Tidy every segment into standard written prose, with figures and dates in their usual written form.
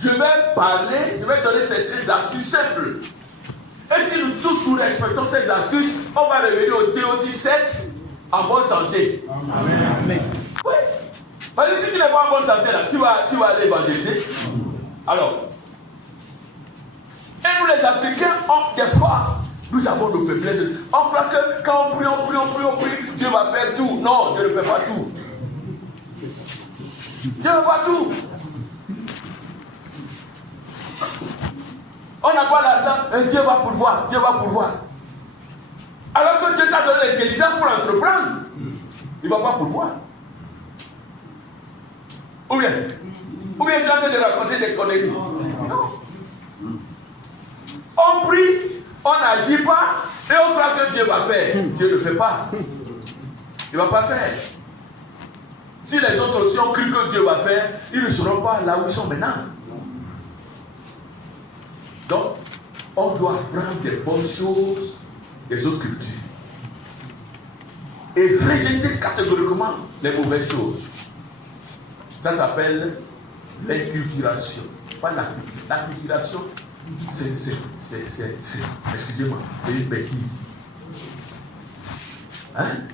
je vais parler, je vais donner ces astuces simples. Et si nous tous nous respectons ces astuces, on va revenir au Théodie 7 en bonne santé. Amen. Oui. Parce que si tu n'es pas en bonne santé, là, tu vas aller évangéliser. Alors, et nous les Africains, des fois, nous avons nos faiblesses. On croit que quand on prie, Dieu va faire tout. Non, Dieu ne fait pas tout. Dieu ne fait pas tout. On n'a pas l'argent, et Dieu va pourvoir, Dieu va pourvoir. Alors que Dieu t'a donné l'intelligence pour entreprendre, il ne va pas pourvoir. Ou bien je suis en train de raconter des conneries. Non. On prie, on n'agit pas, et on croit que Dieu va faire. Dieu ne fait pas. Il ne va pas faire. Si les autres aussi ont cru que Dieu va faire, ils ne seront pas là où ils sont maintenant. Donc, on doit prendre des bonnes choses des autres cultures et rejeter catégoriquement les mauvaises choses. Ça s'appelle l'inculturation. Pas la culture. L'inculturation, excusez-moi, c'est une bêtise. Hein?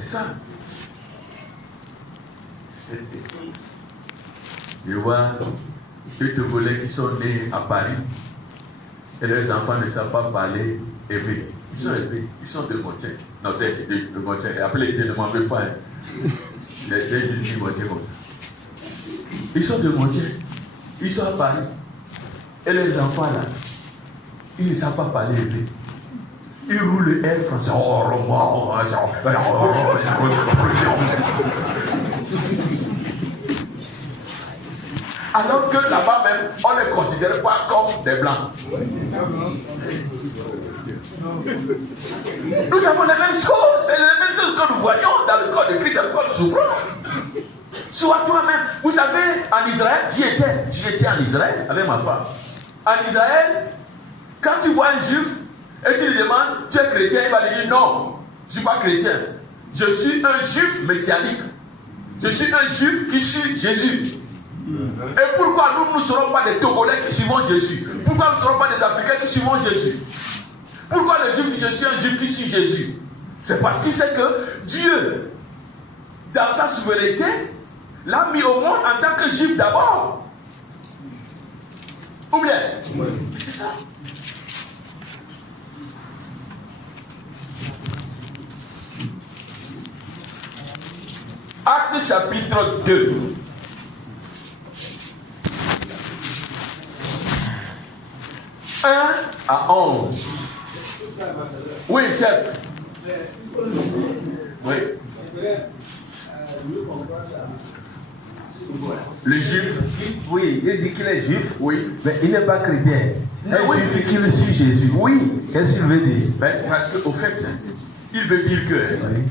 C'est ça. Je vois deux volets qui sont nés à Paris et leurs enfants ne savent pas parler éveillé. Ils sont éveillés, ils sont de Montier. Non, c'est de Montier. Après, ils ne m'en veulent pas. Les Jésus Montier comme ça. Ils sont de Montier. Ils sont à Paris. Et les enfants là, ils ne savent pas parler éveillé. Ils roulent le Air français. Alors que là-bas même, on ne les considère pas comme des blancs. Nous avons les mêmes choses, c'est les mêmes choses que nous voyons dans le corps de Christ, dans le corps de souffrant. Sois toi-même. Vous savez, en Israël, j'y étais en Israël avec ma femme. En Israël, quand tu vois un juif et tu lui demandes, tu es chrétien, il va te dire non, je ne suis pas chrétien. Je suis un juif messianique. Je suis un juif qui suit Jésus. Et pourquoi nous ne serons pas des Togolais qui suivons Jésus? Pourquoi nous ne serons pas des Africains qui suivons Jésus? Pourquoi le juif dit je suis un juif qui suit Jésus? C'est parce qu'il sait que Dieu, dans sa souveraineté, l'a mis au monde en tant que juif d'abord. Ou bien? C'est ça. Acte chapitre 2. À 11. Oui, chef. Oui. Le juif, oui, il dit qu'il est juif, oui, mais il n'est pas chrétien. Un juif qui suit Jésus. Oui. Qu'est-ce qu'il veut dire? Ben, parce qu'au fait, il veut dire que. Oui.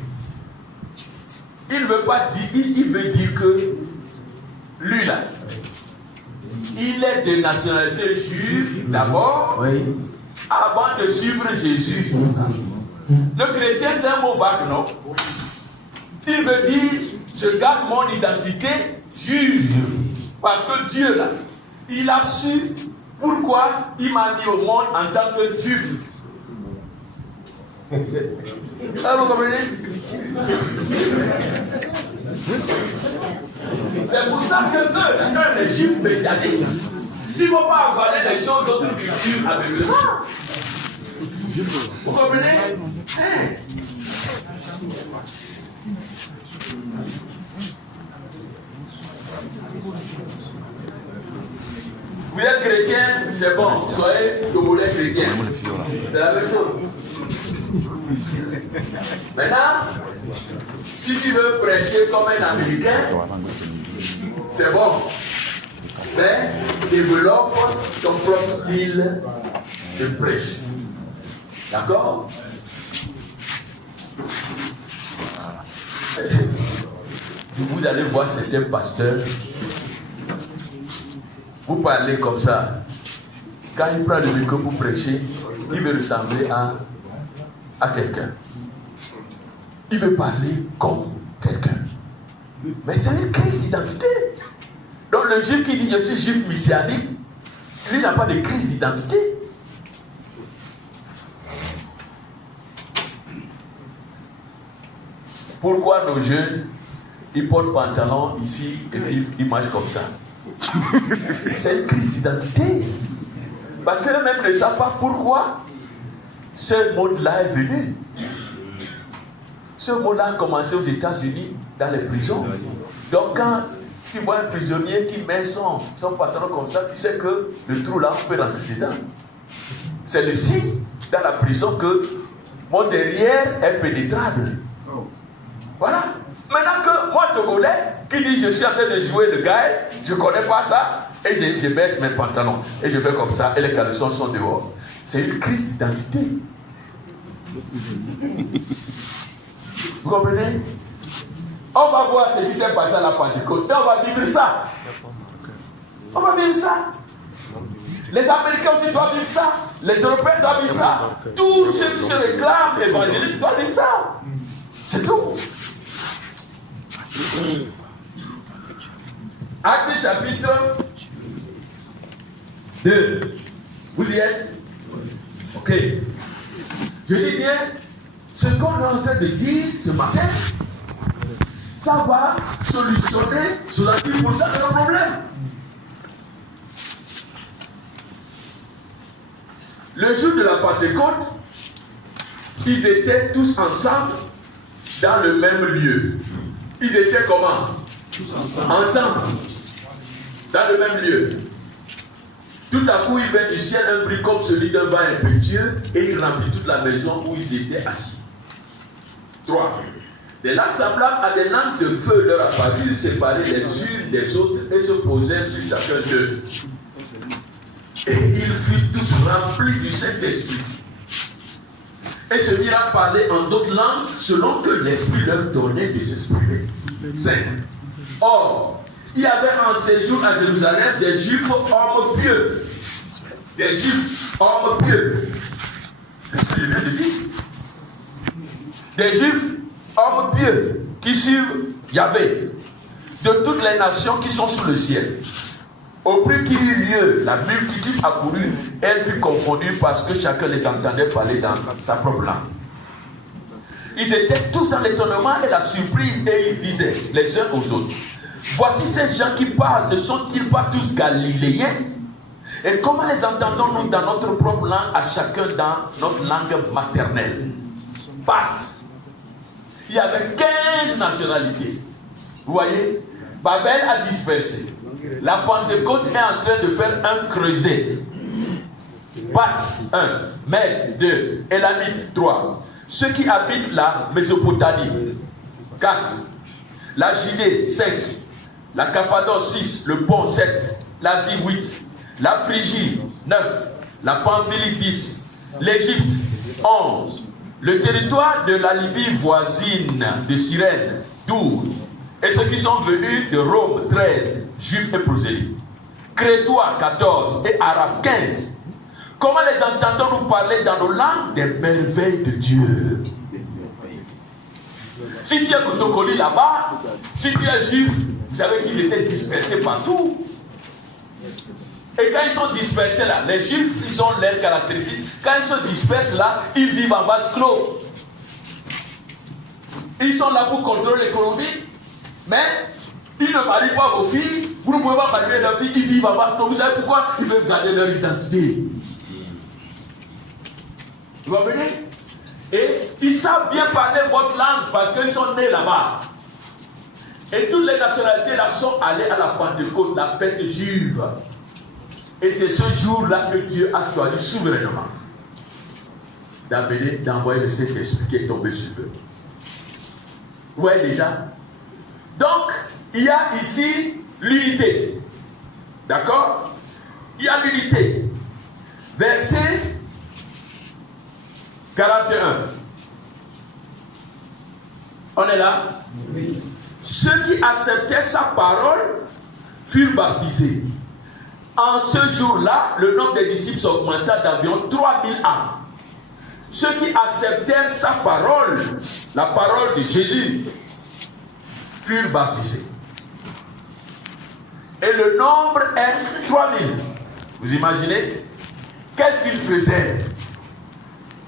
Il veut pas dire, il veut dire que lui là, il est de nationalité juive d'abord, Oui. avant de suivre Jésus. Le chrétien, c'est un mot vague, non? Il veut dire, je garde mon identité juive. Parce que Dieu, là, il a su pourquoi il m'a mis au monde en tant que juif. Vous comprenez? C'est pour ça que eux, les juifs messianiques, ils ne vont pas avoir des choses d'autres cultures avec eux. Vous comprenez? Vous êtes chrétien, c'est bon, soyez Togolais chrétien. C'est la même chose. Maintenant, si tu veux prêcher comme un Américain, c'est bon. Mais développe ton propre style de prêche. D'accord? Vous allez voir certains pasteurs, vous parlez comme ça. Quand il prend le micro pour prêcher, il veut ressembler à quelqu'un. Il veut parler comme quelqu'un. Mais c'est une crise d'identité. Donc le juif qui dit je suis juif messianique, lui n'a pas de crise d'identité. Pourquoi nos jeunes, ils portent pantalon ici et puis ils marchent comme ça? C'est une crise d'identité. Parce qu'eux-mêmes ne savent pas pourquoi ce mot-là est venu. Ce mot-là a commencé aux États-Unis, dans les prisons. Donc quand tu vois un prisonnier qui met son pantalon comme ça, tu sais que le trou là, on peut rentrer dedans. C'est le signe dans la prison que mon derrière est pénétrable. Voilà. Maintenant que moi, Togolais, qui dit je suis en train de jouer le gars, je ne connais pas ça, et je baisse mes pantalons, et je fais comme ça, et les caleçons sont dehors. C'est une crise d'identité. Vous comprenez? On va voir ce qui s'est passé à la Pentecôte, et on va vivre ça. On va vivre ça. Les Américains aussi doivent vivre ça. Les Européens doivent vivre ça. Tous ceux qui se réclament évangélistes doivent vivre ça. C'est tout. Actes chapitre 2. Vous y êtes? Ok. Je dis bien, ce qu'on est en train de dire ce matin, ça va solutionner 70% de nos problèmes. Le jour de la Pentecôte, ils étaient tous ensemble dans le même lieu. Ils étaient comment? Tous ensemble. Dans le même lieu. Tout à coup, il vint du ciel un bruit comme celui d'un vent impétueux et il remplit toute la maison où ils étaient assis. 3. Des lampes semblables à des lampes de feu leur apparurent, séparées les unes des autres et se posèrent sur chacun d'eux. Et ils furent tous remplis du Saint-Esprit. Et se mirent à parler en d'autres langues selon que l'Esprit leur donnait de s'exprimer. 5. Or, il y avait en séjour à Jérusalem des Juifs hommes pieux. Des Juifs hommes pieux. C'est ce que je viens de dire. Des Juifs hommes pieux qui suivent Yahvé de toutes les nations qui sont sous le ciel. Au prix qu'il eut lieu, la multitude accourut, elle fut confondue parce que chacun les entendait parler dans sa propre langue. Ils étaient tous dans l'étonnement et la surprise et ils disaient les uns aux autres: voici ces gens qui parlent, ne sont-ils pas tous galiléens? Et comment les entendons-nous dans notre propre langue, à chacun dans notre langue maternelle? Pâques. Il y avait 15 nationalités. Vous voyez, Babel a dispersé. La Pentecôte est en train de faire un creuset. Pâques 1, Mède 2, Élamite 3. Ceux qui habitent la Mésopotamie 4, la Judée 5, la Cappadoce 6, le Pont 7, l'Asie 8, la Phrygie 9, la Pamphylie 10, l'Égypte 11, le territoire de la Libye voisine de Cyrène 12, et ceux qui sont venus de Rome 13, juifs et prosélytes, Crétois 14 et Arabes 15. Comment les entendons-nous parler dans nos langues des merveilles de Dieu? Si tu es Kotokoli là-bas, si tu es juif, vous savez qu'ils étaient dispersés partout. Et quand ils sont dispersés là, les juifs, ils ont leurs caractéristiques. Quand ils se dispersent là, ils vivent en vase clos. Ils sont là pour contrôler l'économie, mais ils ne marient pas vos filles. Vous ne pouvez pas marier leurs filles, ils vivent en vase clos. Vous savez pourquoi? Ils veulent garder leur identité. Vous comprenez? Et ils savent bien parler votre langue parce qu'ils sont nés là-bas. Et toutes les nationalités là sont allées à la Pentecôte, la fête juive. Et c'est ce jour-là que Dieu a choisi souverainement d'envoyer le Saint-Esprit qui est tombé sur eux. Vous voyez déjà? Donc, il y a ici l'unité. D'accord? Il y a l'unité. Verset 41. On est là? Oui. Ceux qui acceptaient sa parole furent baptisés. En ce jour-là, le nombre des disciples augmenta d'environ 3000 âmes. Ceux qui acceptèrent sa parole, la parole de Jésus, furent baptisés. Et le nombre est 3000. Vous imaginez? Qu'est-ce qu'il faisait?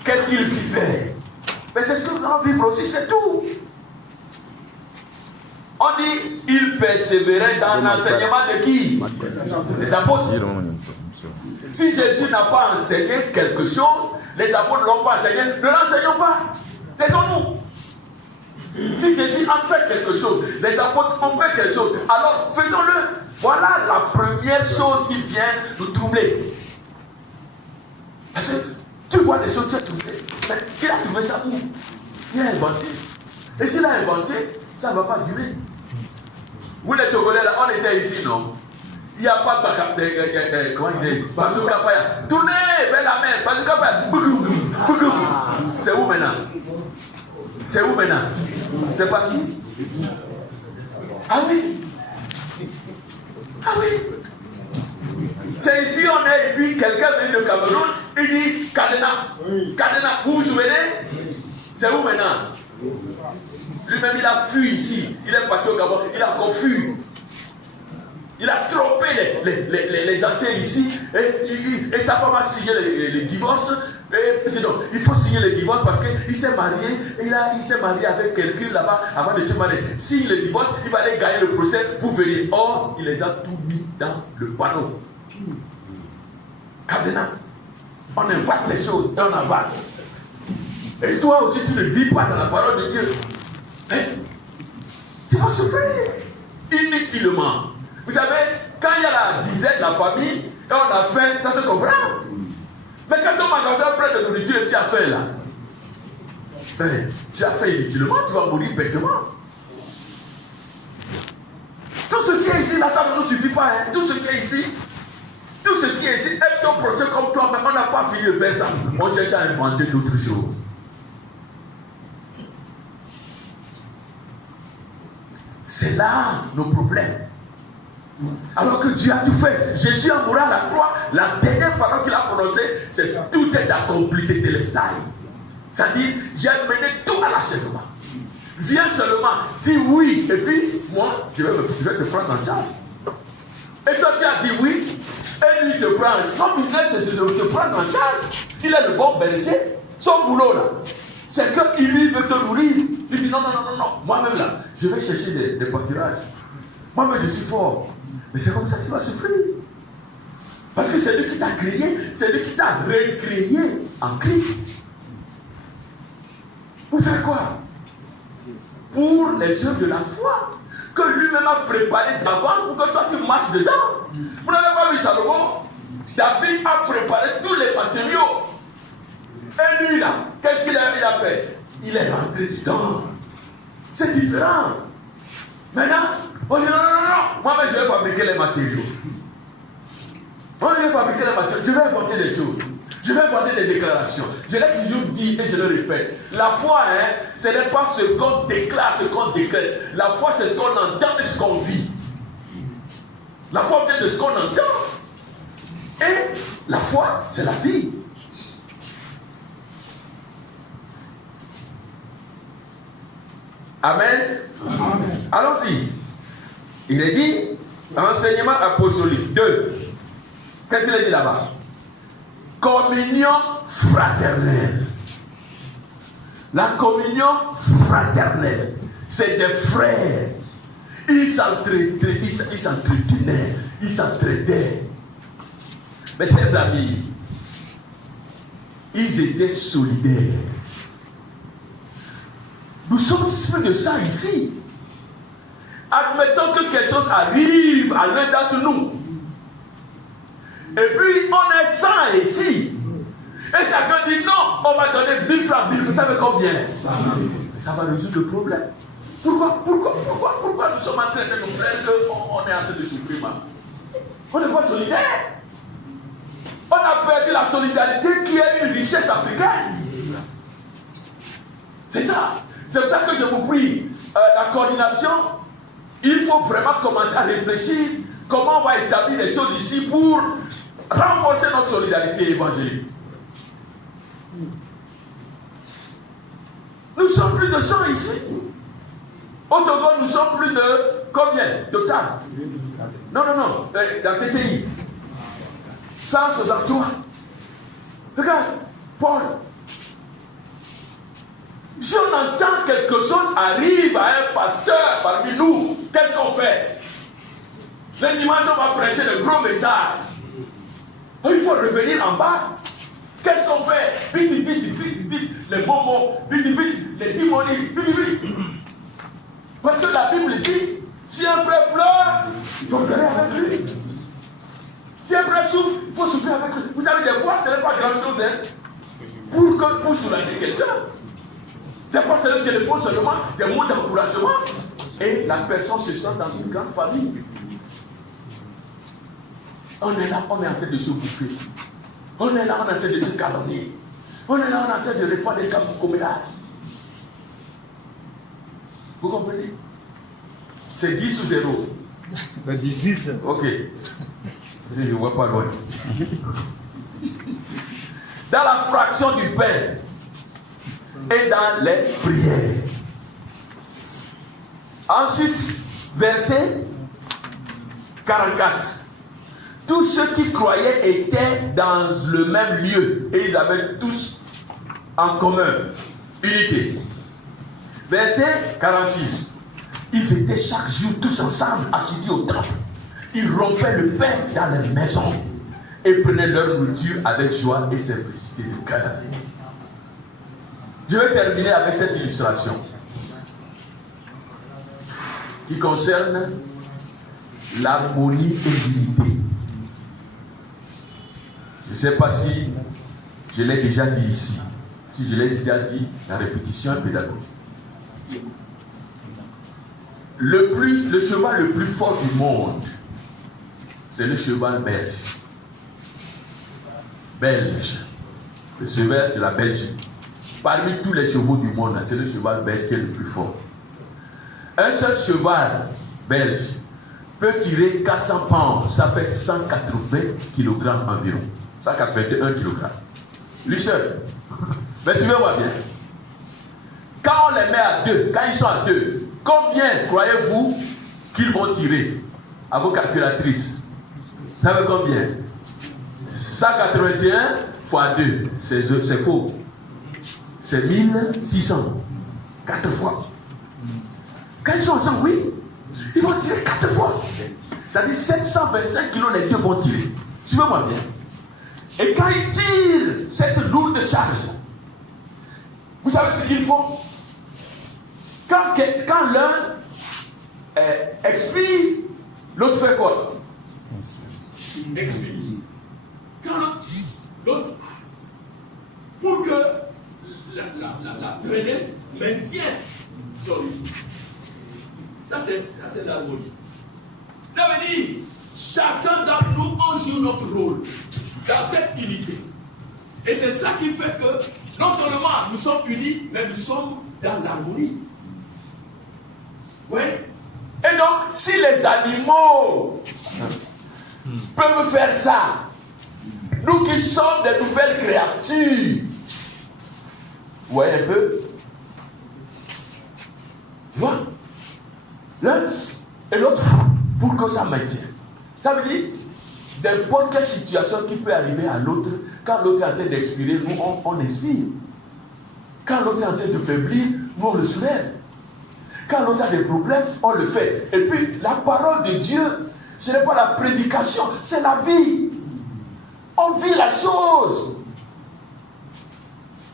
Qu'est-ce qu'il vivait? Mais c'est ce que nous allons vivre aussi, c'est tout. On dit, il persévérait dans l'enseignement de qui? Les apôtres. Si Jésus n'a pas enseigné quelque chose, les apôtres ne l'ont pas enseigné, ne l'enseignons pas. Taisons-nous. Si Jésus a fait quelque chose, les apôtres ont fait quelque chose, alors faisons-le. Voilà la première chose qui vient nous troubler. Parce que tu vois des choses, tu es troublé. Mais il a trouvé ça où? Il a inventé. Et s'il a inventé, ça ne va pas durer. Vous les Togolais là, on était ici, non? Il n'y a pas de comment dire, bazooka fire. Tournez vers la mer, bazooka fire. Bougoum, bougoum. C'est où maintenant? C'est où maintenant? C'est pas qui? Ah oui? Ah oui? C'est ici on est, et puis quelqu'un vient de Cameroun, il dit Kadena. Kadena, vous vous souvenez? C'est où maintenant? Lui-même il a fui ici, il est parti au Gabon, il a encore fui. Il a trompé les anciens ici, et sa femme a signé le divorce. Non, il faut signer le divorce parce qu'il s'est marié, et il s'est marié avec quelqu'un là-bas avant de se marier. S'il le divorce, il va aller gagner le procès pour venir. Or, il les a tout mis dans le panneau. Cadena, on invente les choses et on avale. Et toi aussi, tu ne vis pas dans la parole de Dieu. Hein? Tu vas souffrir inutilement. Vous savez, quand il y a la disette, la famille, et on a faim, ça se comprend. Mais quand ton magasin est plein de nourriture et tu as faim là, ben, tu as faim inutilement, tu vas mourir bêtement. Tout ce qui est ici, là, ça ne nous suffit pas. Hein. Tout ce qui est ici, est ton projet comme toi, mais on n'a pas fini de faire ça. On cherche à inventer d'autres choses. C'est là nos problèmes. Alors que Dieu a tout fait. Jésus a mouru à la croix. La dernière parole qu'il a prononcée, c'est tout est accompli de Télestai. C'est-à-dire, j'ai mené tout à l'achèvement. Viens seulement, dis oui, et puis moi, je vais te prendre en charge. Et toi, tu as dit oui, et lui te prend. Son business, c'est de te prendre en charge. Il est le bon berger. Son boulot, là, c'est qu'il lui veut te nourrir. Il dit non. Moi-même, là, je vais chercher des pâturages. Moi-même, je suis fort. Mais c'est comme ça que tu vas souffrir. Parce que c'est lui qui t'a créé, c'est lui qui t'a recréé en Christ. Pour faire quoi? Pour les œuvres de la foi que lui-même a préparé d'avance pour que toi tu marches dedans. Vous n'avez pas vu Salomon? David a préparé tous les matériaux. Et lui là, qu'est-ce qu'il a fait? Il est rentré dedans. C'est différent. Maintenant, on dit non. Moi-même je vais fabriquer les matériaux. Je vais inventer des choses. Je vais inventer des déclarations. Je l'ai toujours dit et je le répète. La foi, ce n'est pas ce qu'on déclare, ce qu'on décrète. La foi, c'est ce qu'on entend et ce qu'on vit. La foi vient de ce qu'on entend. Et la foi, c'est la vie. Amen. Allons-y. Il est dit, enseignement apostolique. 2. Qu'est-ce qu'il a dit là-bas? Communion fraternelle. La communion fraternelle, c'est des frères. Ils s'entraidaient, ils s'entraidaient. Mes chers amis, ils étaient solidaires. Nous sommes sûrs de ça ici. Admettons que quelque chose arrive à l'un d'entre nous. Et puis on est 100 ici. Et chacun dit non, on va donner 1000 francs. 1000 francs, ça fait combien? Ça va résoudre le problème. Pourquoi nous sommes en train de nous plaindre qu'on est en train de souffrir? On n'est pas solidaire. On a perdu la solidarité qui est une richesse africaine. C'est ça. C'est pour ça que je vous prie, la coordination, il faut vraiment commencer à réfléchir comment on va établir les choses ici pour renforcer notre solidarité évangélique. Nous sommes plus de 100 ici. Au Togo, nous sommes plus de combien? Total. Non, dans TTI. 163. Regarde, Paul. Si on entend quelque chose arrive à un pasteur parmi nous, qu'est-ce qu'on fait? Le dimanche, on va prêcher le gros message. Il faut revenir en bas. Qu'est-ce qu'on fait? Vite, les moments, vite, les démonies, vite. Parce que la Bible dit, si un frère pleure, il faut pleurer avec lui. Si un frère souffre, il faut souffrir avec lui. Vous savez, des fois, ce n'est pas grand-chose, hein, pour soulager quelqu'un. Des fois, c'est le téléphone seulement, des mots d'encouragement. Et la personne se sent dans une grande famille. On est là, on est en train de se bouffer. On est là, on est en train de se calomnier. On est là, on est en train de répandre des commérages. Vous comprenez? C'est 10 ou 0? C'est 10. Ok. Je ne vois pas loin. Dans la fraction du pain et dans les prières. Ensuite, verset 44. Tous ceux qui croyaient étaient dans le même lieu et ils avaient tous en commun unité. Verset 46. Ils étaient chaque jour tous ensemble assidus au temple. Ils rompaient le pain dans les maisons et prenaient leur nourriture avec joie et simplicité de cœur. Je vais terminer avec cette illustration qui concerne l'harmonie et l'unité. Je ne sais pas si je l'ai déjà dit ici. Si je l'ai déjà dit, la répétition est pédagogique. Le cheval le plus fort du monde, c'est le cheval belge. Le cheval de la Belgique. Parmi tous les chevaux du monde, c'est le cheval belge qui est le plus fort. Un seul cheval belge peut tirer 400 pounds, ça fait 180 kg environ. 181 kg. Lui seul. Mais suivez-moi bien. Quand on les met à deux, quand ils sont à deux, combien croyez-vous qu'ils vont tirer à vos calculatrices? Ça veut combien? 181 fois 2, c'est faux. C'est 1600. 4 fois. Quand ils sont ensemble, oui, ils vont tirer 4 fois. Ça dit 725 kilos, les deux vont tirer. Suivez-moi bien. Et quand ils tirent cette lourde charge, vous savez ce qu'ils font? Quand l'un expire, l'autre fait quoi? Expire. Quand l'autre, pour que la traînée maintienne solide. Ça c'est l'harmonie. Ça veut dire, chacun d'entre nous, on joue notre rôle dans cette unité. Et c'est ça qui fait que, non seulement nous sommes unis, mais nous sommes dans l'harmonie. Oui. Et donc, si les animaux peuvent faire ça, nous qui sommes des nouvelles créatures, vous voyez un peu? Tu vois? L'un et l'autre, pour que ça maintienne. Ça veut dire, n'importe quelle situation qui peut arriver à l'autre, quand l'autre est en train d'expirer, nous on inspire. Quand l'autre est en train de faiblir, nous on le soulève. Quand l'autre a des problèmes, on le fait. Et puis, la parole de Dieu, ce n'est pas la prédication, c'est la vie. On vit la chose.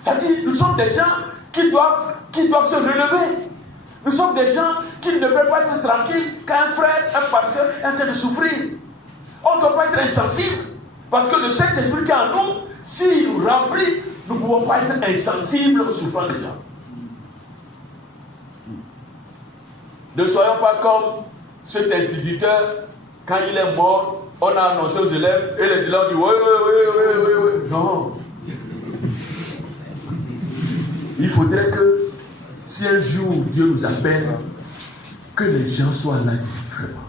C'est-à-dire, nous sommes des gens qui doivent se relever. Nous sommes des gens qui ne devraient pas être tranquilles quand un frère, un pasteur est en train de souffrir. On ne doit pas être insensible. Parce que le Saint-Esprit qui est en nous, s'il nous remplit, nous ne pouvons pas être insensibles aux souffrances des gens. Ne soyons pas comme cet instituteur, quand il est mort, on a annoncé aux élèves, et les élèves ont dit oui. Non. Il faudrait que, si un jour Dieu nous appelle, que les gens soient là vraiment.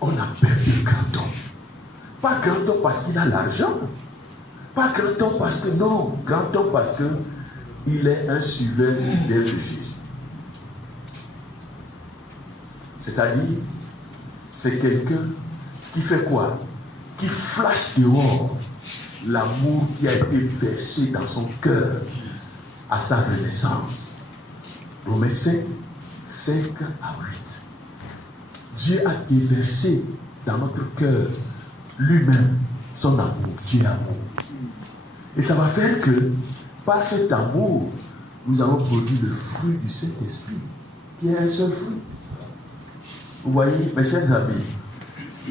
On a perdu le grand homme. Pas grand homme parce qu'il a l'argent. Pas grand homme parce que, non, grand homme parce qu'il est un suiveur fidèle de Jésus. C'est-à-dire, c'est quelqu'un qui fait quoi? Qui flash dehors l'amour qui a été versé dans son cœur à sa renaissance. Romains 5, 5 à 8. Dieu a déversé dans notre cœur lui-même son amour. Dieu est amour. Et ça va faire que par cet amour, nous avons produit le fruit du Saint-Esprit, qui est un seul fruit. Vous voyez, mes chers amis,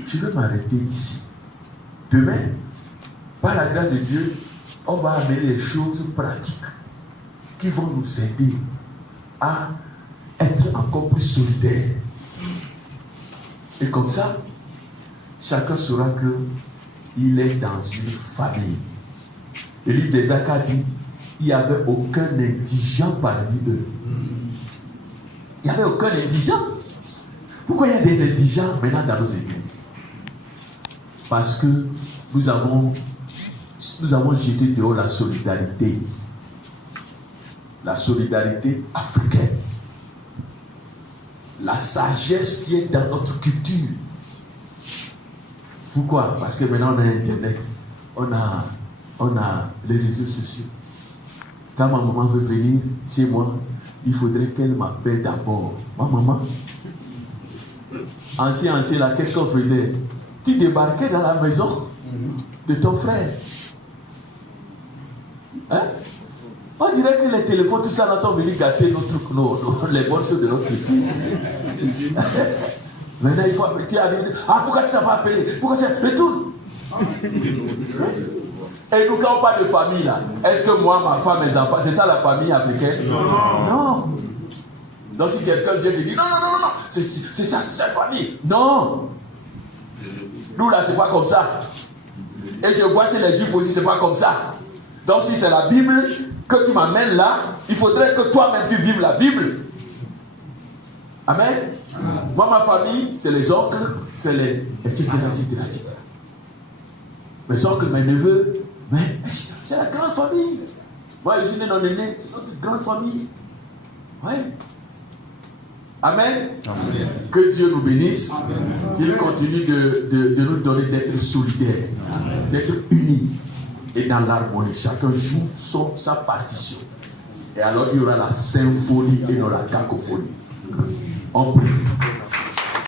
je vais m'arrêter ici. Demain, par la grâce de Dieu, on va amener les choses pratiques qui vont nous aider à être encore plus solidaires. Et comme ça, chacun saura qu'il est dans une famille. Le livre des Actes dit, il n'y avait aucun indigent parmi eux. Il n'y avait aucun indigent. Pourquoi il y a des indigents maintenant dans nos églises? Parce que nous avons jeté dehors la solidarité. La solidarité africaine. La sagesse qui est dans notre culture. Pourquoi? Parce que maintenant on a Internet. On a les réseaux sociaux. Quand ma maman veut venir chez moi, il faudrait qu'elle m'appelle d'abord. Ma maman. Ancien, là, qu'est-ce qu'on faisait? Tu débarquais dans la maison de ton frère. Hein? On dirait que les téléphones, tout ça, là, sont venus gâter les bonnes choses de notre culture. Maintenant, il faut tu arrives. Ah, pourquoi tu n'as pas appelé? Pourquoi tu as... Retourne. Et nous, quand on parle de famille, là, est-ce que moi, ma femme, mes enfants, c'est ça la famille africaine? Non. Donc, si quelqu'un vient te dire, non, c'est ça, c'est la famille. Non. Nous, là, c'est pas comme ça. Et je vois chez les Juifs aussi, c'est pas comme ça. Donc, si c'est la Bible que tu m'amènes là, il faudrait que toi-même tu vives la Bible. Amen. Moi, ma famille, c'est les oncles, c'est les... etc. Mes oncles, mes neveux, mais c'est la grande famille. Moi, je suis né dans le nez, c'est notre grande famille. Oui. Amen. Amen. Que Dieu nous bénisse. Qu'il continue de nous donner d'être solidaires, d'être unis et dans l'harmonie. Chacun joue sa partition. Et alors il y aura la symphonie et non la cacophonie. On prie.